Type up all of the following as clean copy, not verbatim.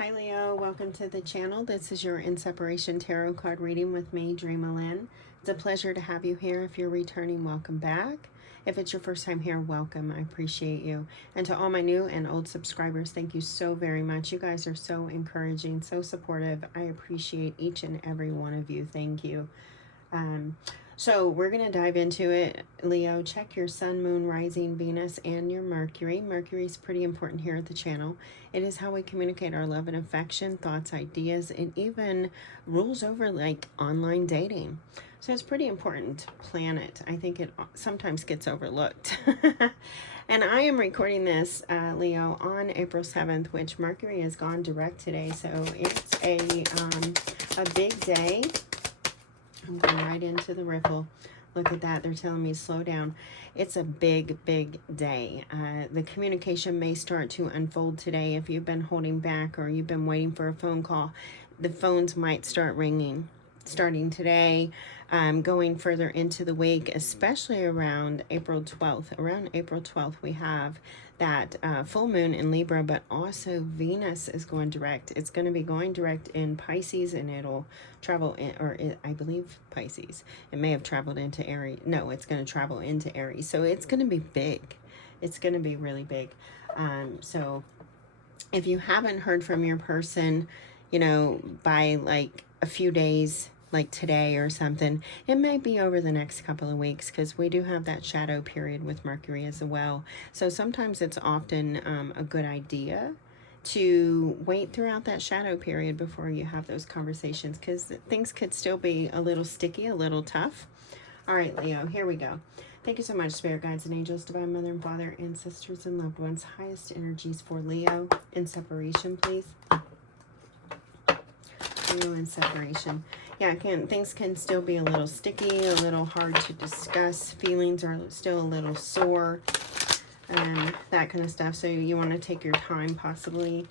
Hi Leo, welcome to the channel. This is your In Separation Tarot card reading with me, DreamaLynn. It's a pleasure to have you here. If you're returning, welcome back. If it's your first time here, welcome. I appreciate you. And to all my new and old subscribers, thank you so very much. You guys are so encouraging, so supportive. I appreciate each and every one of you. Thank you. So we're going to dive into it. Leo, check your sun, moon, rising, Venus, and your Mercury. Mercury is pretty important here at the channel. It is how we communicate our love and affection, thoughts, ideas, and even rules over like online dating. So it's pretty important planet. I think it sometimes gets overlooked. And I am recording this, Leo, on April 7th, which Mercury has gone direct today. So it's a big day. I'm going right into the ripple. Look at that. They're telling me slow down. It's a big, big day. The communication may start to unfold today. If you've been holding back or you've been waiting for a phone call, the phones might start ringing starting today, going further into the week, especially around April 12th. Around April 12th, we have that full moon in Libra, but also Venus is going direct. It's going to be going direct in Pisces, and it'll travel in, I believe Pisces. It may have traveled into Aries. No, it's going to travel into Aries. So it's going to be big. It's going to be really big. So if you haven't heard from your person, you know, by like a few days, like today or something, it may be over the next couple of weeks, because we do have that shadow period with Mercury as well. So sometimes it's often a good idea to wait throughout that shadow period before you have those conversations, because things could still be a little sticky, a little tough. All right, Leo, here we go. Thank you so much, Spirit Guides and Angels, Divine Mother and Father, ancestors and loved ones. Highest energies for Leo in separation, please. Leo in separation. Yeah, things can still be a little sticky, a little hard to discuss. Feelings are still a little sore, that kind of stuff. So you want to take your time, possibly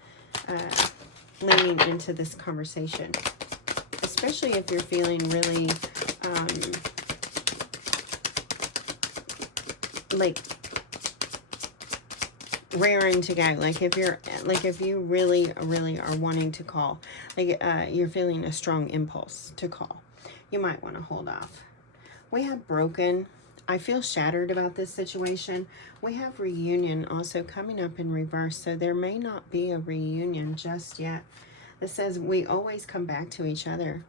leaning into this conversation, especially if you're feeling really like raring to go. Like if you really are wanting to call, like you're feeling a strong impulse to call, you might want to hold off. We have broken. I feel shattered about this situation. We have reunion also coming up in reverse, so there may not be a reunion just yet. This says we always come back to each other.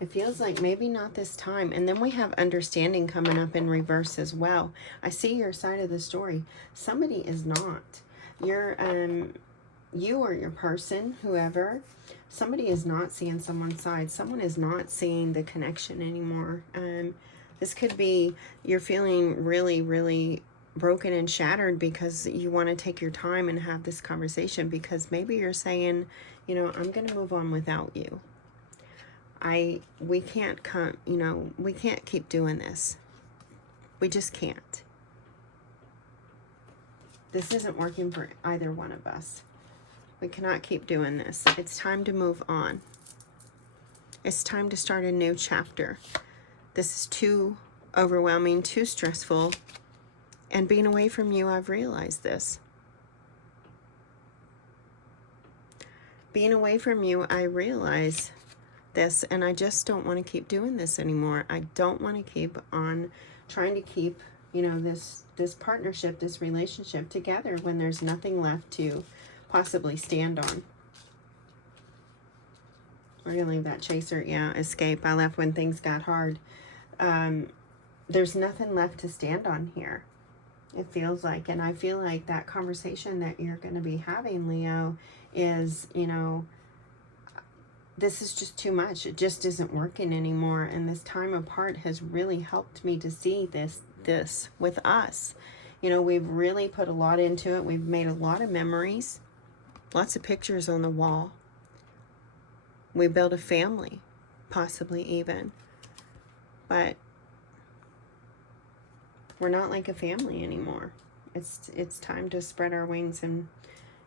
It feels like maybe not this time. And then we have understanding coming up in reverse as well. I see your side of the story. Somebody is not. You or your person, whoever, somebody is not seeing someone's side. Someone is not seeing the connection anymore. This could be you're feeling really broken and shattered because you want to take your time and have this conversation, because maybe you're saying, you know, I'm going to move on without you. We can't we can't keep doing this. We just can't. This isn't working for either one of us. We cannot keep doing this. It's time to move on. It's time to start a new chapter. This is too overwhelming, too stressful. And being away from you, I've realized this. Being away from you, I realize this, and I just don't want to keep doing this anymore. I don't want to keep on trying to keep, you know, this partnership, this relationship together when there's nothing left to possibly stand on. We're gonna leave that chaser. Yeah, escape. I left when things got hard. There's nothing left to stand on here, it feels like. And I feel like that conversation that you're going to be having, Leo, is, you know, this is just too much. It just isn't working anymore. And this time apart has really helped me to see this with us. You know, we've really put a lot into it. We've made a lot of memories, lots of pictures on the wall. We built a family, possibly even. But we're not like a family anymore. It's time to spread our wings and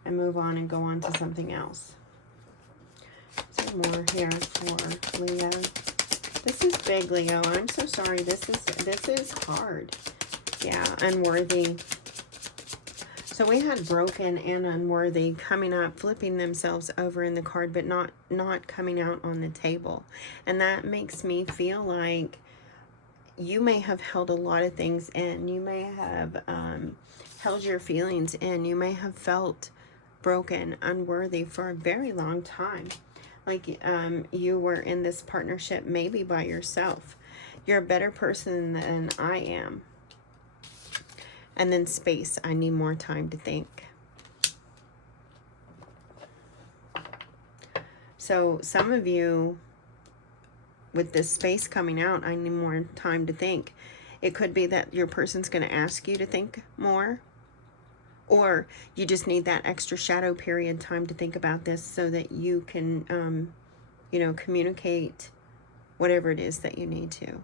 move on and go on to something else. Some more here for Leo. This is big, Leo. I'm so sorry. This is hard. Yeah, unworthy. So we had broken and unworthy coming up, flipping themselves over in the card, but not coming out on the table. And that makes me feel like you may have held a lot of things in. You may have held your feelings in. You may have felt broken, unworthy for a very long time. Like you were in this partnership maybe by yourself. You're a better person than I am. And then space. I need more time to think. So some of you, with this space coming out, I need more time to think. It could be that your person's going to ask you to think more. Or you just need that extra shadow period time to think about this so that you can, you know, communicate whatever it is that you need to.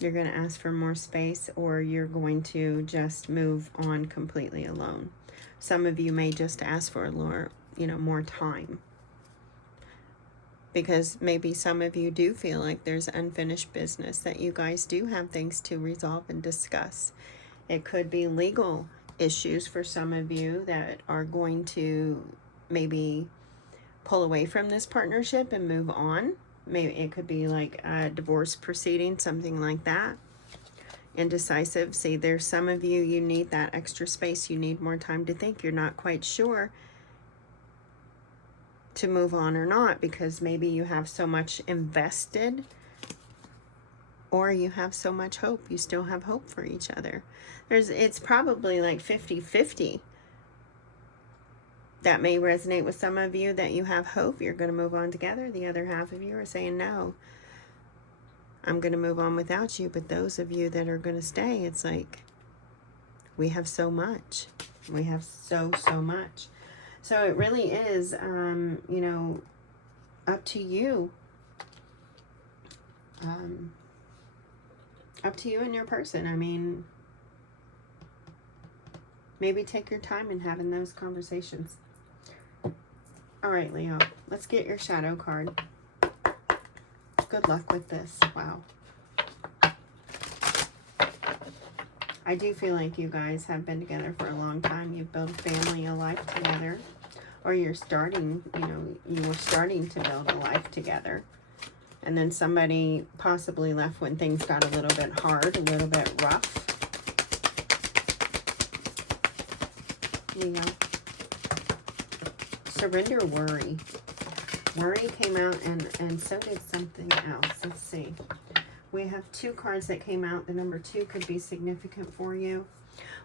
You're going to ask for more space, or you're going to just move on completely alone. Some of you may just ask for more, you know, more time. Because maybe some of you do feel like there's unfinished business, that you guys do have things to resolve and discuss. It could be legal issues for some of you that are going to maybe pull away from this partnership and move on. Maybe it could be like a divorce proceeding, something like that. Indecisive. See, there's some of you, you need that extra space. You need more time to think. You're not quite sure to move on or not, because maybe you have so much invested, or you have so much hope. You still have hope for each other. It's probably like 50-50. That may resonate with some of you, that you have hope. You're going to move on together. The other half of you are saying, no, I'm going to move on without you. But those of you that are going to stay, it's like, we have so much. We have so much. So it really is, you know, up to you. Up to you and your person. I mean, maybe take your time in having those conversations. All right, Leo, let's get your shadow card. Good luck with this. Wow. I do feel like you guys have been together for a long time. You've built a family, a life together. Or you're starting, you know, you were starting to build a life together. And then somebody possibly left when things got a little bit hard, a little bit rough. Leo. Surrender worry. Worry came out, and so did something else. Let's see. We have two cards that came out. The number 2 could be significant for you.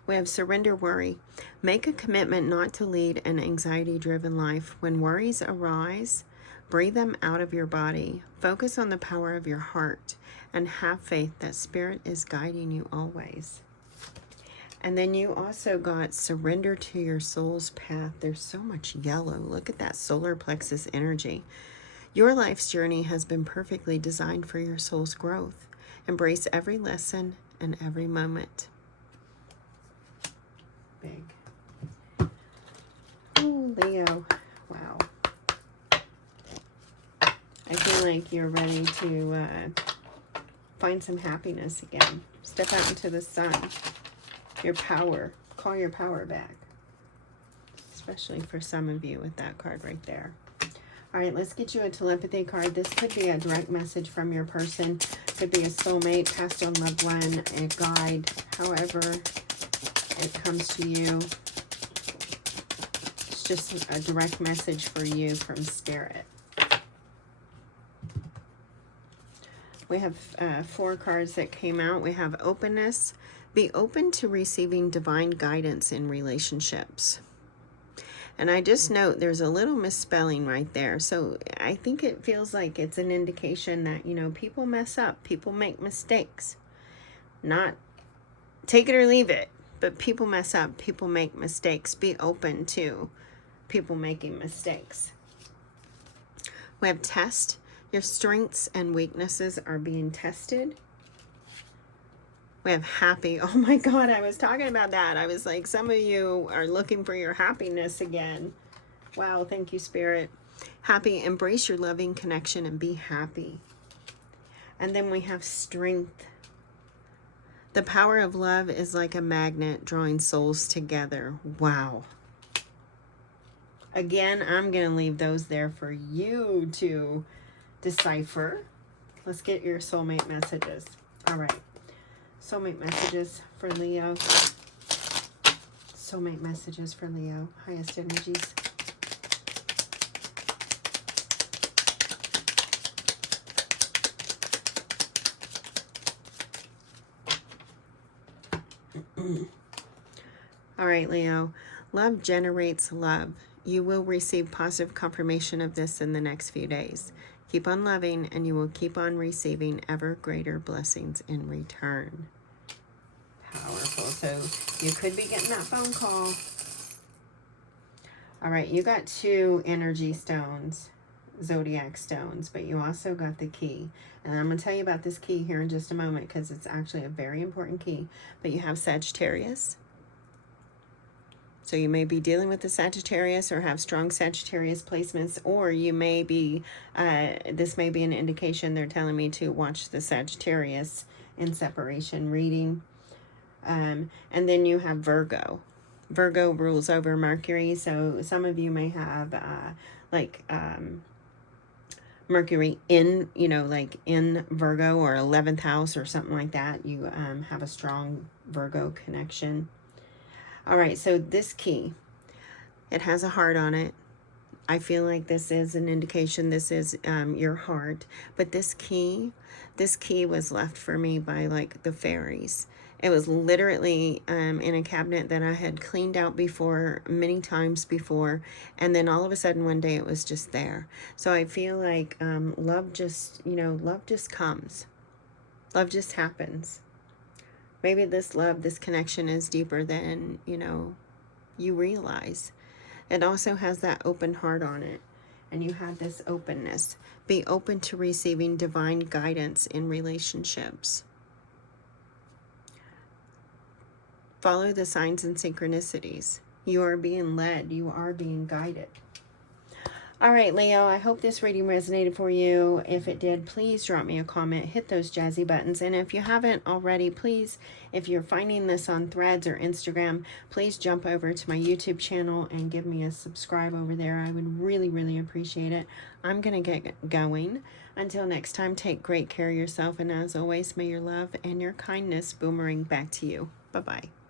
We have surrender worry. Make a commitment not to lead an anxiety-driven life. When worries arise, breathe them out of your body. Focus on the power of your heart and have faith that Spirit is guiding you always. And then you also got surrender to your soul's path. There's so much yellow. Look at that solar plexus energy. Your life's journey has been perfectly designed for your soul's growth. Embrace every lesson and every moment. Big. Oh, Leo. Wow. I feel like you're ready to find some happiness again. Step out into the sun. Your power. Call your power back. Especially for some of you with that card right there. All right, let's get you a telepathy card. This could be a direct message from your person. Could be a soulmate, past or loved one, a guide, however it comes to you. It's just a direct message for you from Spirit. We have 4 cards that came out. We have openness. Be open to receiving divine guidance in relationships. And I just note there's a little misspelling right there. So I think it feels like it's an indication that, you know, people mess up. People make mistakes. Not take it or leave it, but people mess up. People make mistakes. Be open to people making mistakes. We have test. Your strengths and weaknesses are being tested. We have happy. Oh my God, I was talking about that. I was like, some of you are looking for your happiness again. Wow, thank you, Spirit. Happy, embrace your loving connection and be happy. And then we have strength. The power of love is like a magnet drawing souls together. Wow. Again, I'm going to leave those there for you to decipher. Let's get your soulmate messages. All right. Soulmate messages for Leo. Soulmate messages for Leo. Highest energies. All right, Leo. Love generates love. You will receive positive confirmation of this in the next few days. Keep on loving, and you will keep on receiving ever greater blessings in return. Powerful. So you could be getting that phone call. All right, you got 2 energy stones, zodiac stones, but you also got the key. And I'm going to tell you about this key here in just a moment because it's actually a very important key. But you have Sagittarius. So you may be dealing with the Sagittarius or have strong Sagittarius placements, or you may be, this may be an indication they're telling me to watch the Sagittarius in separation reading. And then you have Virgo. Virgo rules over Mercury, so some of you may have Mercury in, like in Virgo or 11th house or something like that. You have a strong Virgo connection. All right, so this key, it has a heart on it. I feel like this is an indication this is your heart. But this key was left for me by like the fairies. It was literally in a cabinet that I had cleaned out before, many times before. And then all of a sudden one day it was just there. So I feel like love just, love just comes. Love just happens. Maybe this love, this connection is deeper than, you realize. It also has that open heart on it. And you have this openness. Be open to receiving divine guidance in relationships. Follow the signs and synchronicities. You are being led. You are being guided. All right, Leo, I hope this reading resonated for you. If it did, please drop me a comment, hit those jazzy buttons. And if you haven't already, please, if you're finding this on Threads or Instagram, please jump over to my YouTube channel and give me a subscribe over there. I would really, really appreciate it. I'm going to get going. Until next time, take great care of yourself. And as always, may your love and your kindness boomerang back to you. Bye-bye.